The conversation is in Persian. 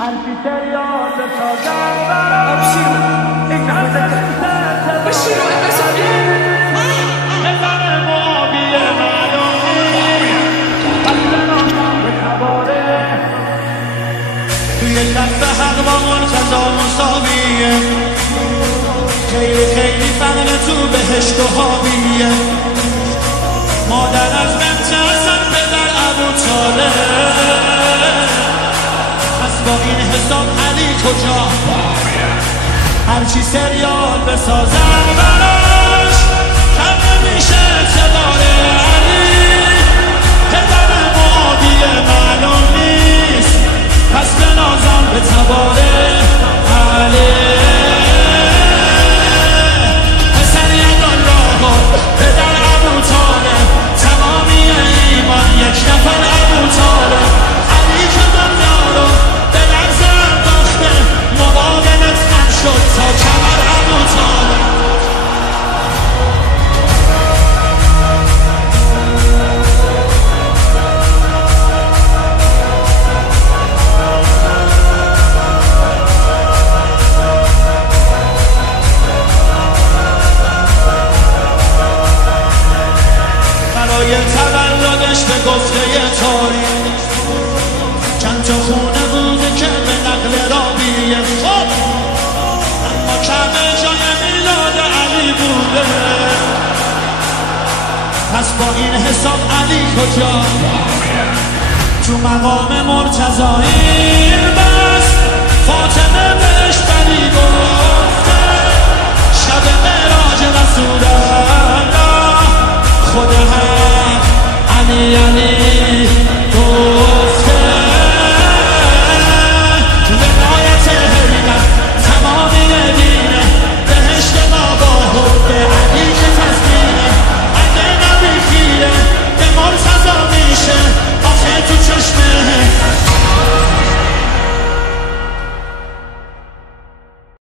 هرچی سریال بسازم برام بشیرو اقتصادی نظر معابی معلومی اصلا آنم به تباره توی کف حق با مرتضا مساویه خیلی خیلی فقر تو بهشت و حابیه مادر از بنت حسن پدر ابو طالب پس با این حساب علی کجا هرچی سریال بسازم براش کم نمیشه اعتبار علی پدر معادیه معلوم نیست پس بنازم به تبار علی پسر یدالله پدر ابو طالب تمامی ایمان یک نفر ابو طالب علی که دنیا رو به لرز انداخته مقابلت من شد تا کمر ابو طالب برای تولدش به گفته تاریخ چند تا خونه بوده که به نقل رابیه خب اما کعبه جای میلاد علی بوده پس با این حساب علی کجا تو مقام مرتضی